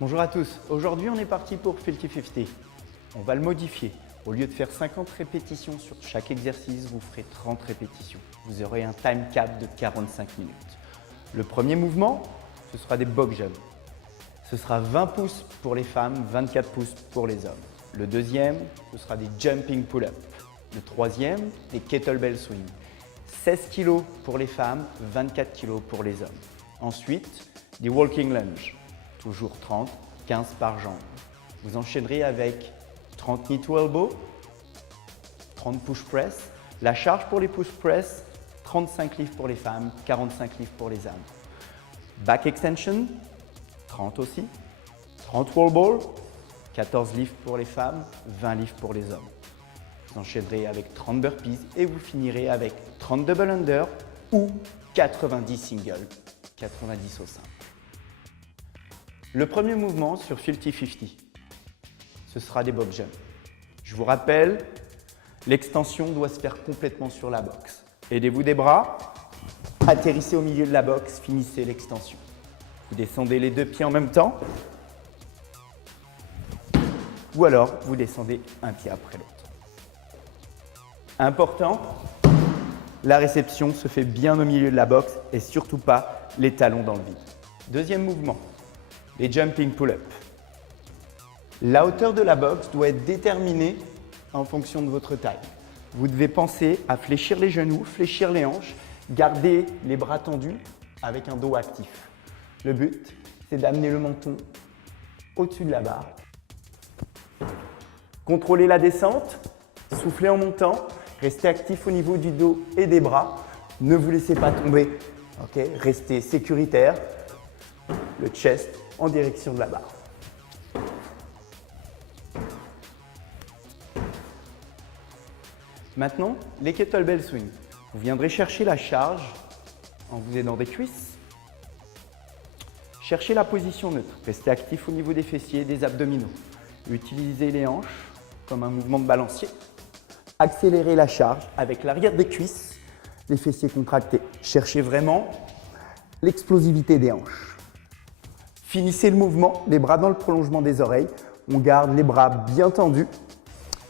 Bonjour à tous, aujourd'hui on est parti pour 50-50. On va le modifier. Au lieu de faire 50 répétitions sur chaque exercice, vous ferez 30 répétitions. Vous aurez un time cap de 45 minutes. Le premier mouvement, ce sera des box jumps. Ce sera 20 pouces pour les femmes, 24 pouces pour les hommes. Le deuxième, ce sera des jumping pull-up. Le troisième, des kettlebell swing. 16 kg pour les femmes, 24 kg pour les hommes. Ensuite, des walking lunge. Toujours 30, 15 par jambe. Vous enchaînerez avec 30 knee to elbow, 30 push press. La charge pour les push press, 35 livres pour les femmes, 45 livres pour les hommes. Back extension, 30 aussi. 30 wall ball, 14 livres pour les femmes, 20 livres pour les hommes. Vous enchaînerez avec 30 burpees et vous finirez avec 30 double under ou 90 single, 90 au simple. Le premier mouvement sur 50-50, ce sera des box jumps. Je vous rappelle, l'extension doit se faire complètement sur la boxe. Aidez-vous des bras, atterrissez au milieu de la boxe, finissez l'extension. Vous descendez les deux pieds en même temps, ou alors vous descendez un pied après l'autre. Important, la réception se fait bien au milieu de la boxe et surtout pas les talons dans le vide. Deuxième mouvement. Les jumping pull-up. La hauteur de la boxe doit être déterminée en fonction de votre taille. Vous devez penser à fléchir les genoux, fléchir les hanches, garder les bras tendus avec un dos actif. Le but, c'est d'amener le menton au-dessus de la barre. Contrôlez la descente, soufflez en montant, restez actif au niveau du dos et des bras. Ne vous laissez pas tomber, okay? Restez sécuritaire. Le chest en direction de la barre. Maintenant, les kettlebell swing. Vous viendrez chercher la charge en vous aidant des cuisses. Cherchez la position neutre. Restez actif au niveau des fessiers et des abdominaux. Utilisez les hanches comme un mouvement de balancier. Accélérez la charge avec l'arrière des cuisses, les fessiers contractés. Cherchez vraiment l'explosivité des hanches. Finissez le mouvement, les bras dans le prolongement des oreilles. On garde les bras bien tendus.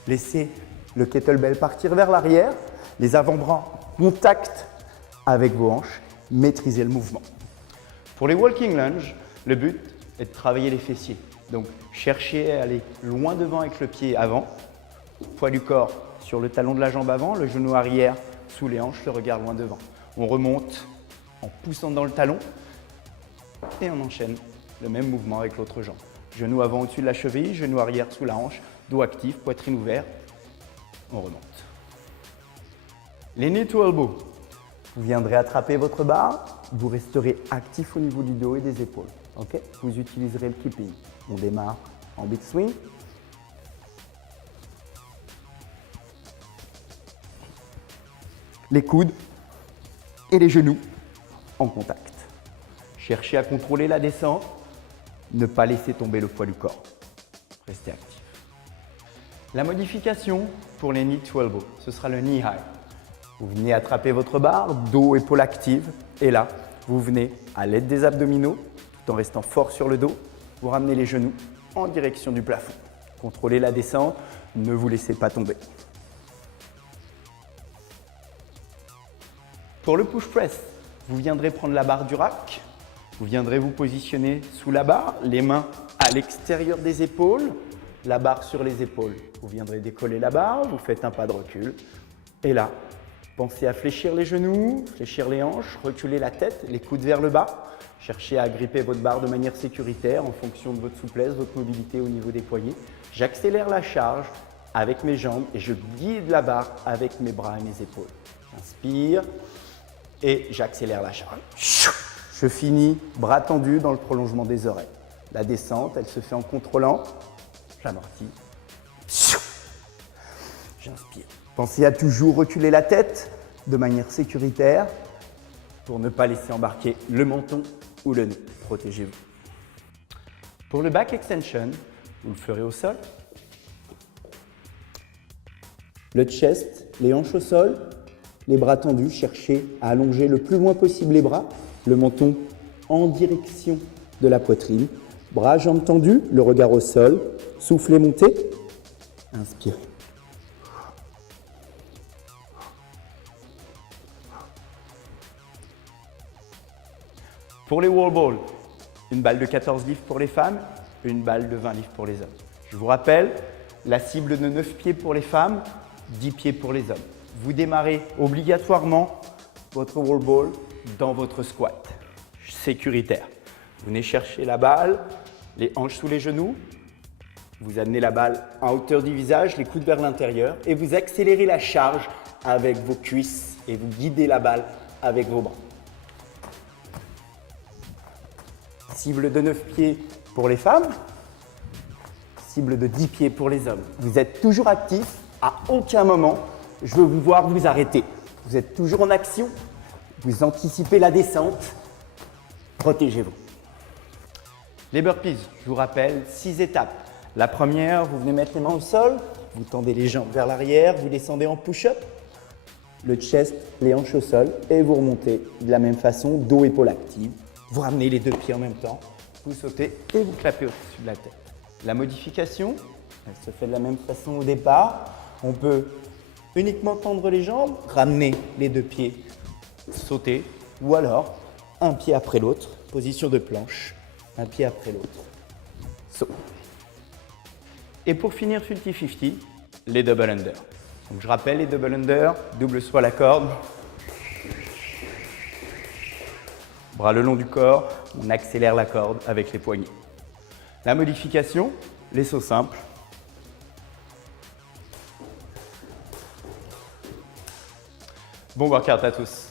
Laissez le kettlebell partir vers l'arrière. Les avant-bras en contact avec vos hanches. Maîtrisez le mouvement. Pour les walking lunge, le but est de travailler les fessiers. Donc, cherchez à aller loin devant avec le pied avant. Poids du corps sur le talon de la jambe avant, le genou arrière sous les hanches, le regard loin devant. On remonte en poussant dans le talon et on enchaîne le même mouvement avec l'autre jambe. Genou avant au-dessus de la cheville, genou arrière sous la hanche, dos actif, poitrine ouverte. On remonte. Les knee to elbow. Vous viendrez attraper votre barre, vous resterez actif au niveau du dos et des épaules. Okay? Vous utiliserez le keeping. On démarre en big swing. Les coudes et les genoux en contact. Cherchez à contrôler la descente, ne pas laisser tomber le poids du corps. Restez actif. La modification pour les knee to elbow, ce sera le knee high. Vous venez attraper votre barre, dos, épaules actives, et là, vous venez à l'aide des abdominaux, tout en restant fort sur le dos, vous ramenez les genoux en direction du plafond. Contrôlez la descente, ne vous laissez pas tomber. Pour le push press, vous viendrez prendre la barre du rack, vous viendrez vous positionner sous la barre, les mains à l'extérieur des épaules, la barre sur les épaules. Vous viendrez décoller la barre, vous faites un pas de recul. Et là, pensez à fléchir les genoux, fléchir les hanches, reculer la tête, les coudes vers le bas. Cherchez à gripper votre barre de manière sécuritaire en fonction de votre souplesse, votre mobilité au niveau des poignets. J'accélère la charge avec mes jambes et je guide la barre avec mes bras et mes épaules. J'inspire et j'accélère la charge. Je finis bras tendus dans le prolongement des oreilles. La descente, elle se fait en contrôlant. J'amortis. J'inspire. Pensez à toujours reculer la tête de manière sécuritaire pour ne pas laisser embarquer le menton ou le nez. Protégez-vous. Pour le back extension, vous le ferez au sol. Le chest, les hanches au sol, les bras tendus. Cherchez à allonger le plus loin possible les bras, le menton en direction de la poitrine. Bras, jambes tendues, le regard au sol. Soufflez, montez. Inspirez. Pour les wall balls, une balle de 14 livres pour les femmes, une balle de 20 livres pour les hommes. Je vous rappelle, la cible de 9 pieds pour les femmes, 10 pieds pour les hommes. Vous démarrez obligatoirement votre wall ball dans votre squat. Sécuritaire. Vous venez chercher la balle, les hanches sous les genoux. Vous amenez la balle à hauteur du visage, les coudes vers l'intérieur et vous accélérez la charge avec vos cuisses et vous guidez la balle avec vos bras. Cible de 9 pieds pour les femmes, cible de 10 pieds pour les hommes. Vous êtes toujours actif, à aucun moment je veux vous voir vous arrêter. Vous êtes toujours en action, vous anticipez la descente, protégez-vous. Les burpees, je vous rappelle, 6 étapes. La première, vous venez mettre les mains au sol, vous tendez les jambes vers l'arrière, vous descendez en push-up, le chest, les hanches au sol et vous remontez de la même façon, dos, épaule active. Vous ramenez les 2 pieds en même temps, vous sautez et vous clapez au-dessus de la tête. La modification, elle se fait de la même façon au départ. On peut uniquement tendre les jambes, ramener les 2 pieds, sauter, ou alors un pied après l'autre, position de planche, un pied après l'autre, saut. Et pour finir 50-50, les double under. Donc je rappelle les double under, double saut à la corde. Bras le long du corps, on accélère la corde avec les poignets. La modification, les sauts simples. Bon workout à tous.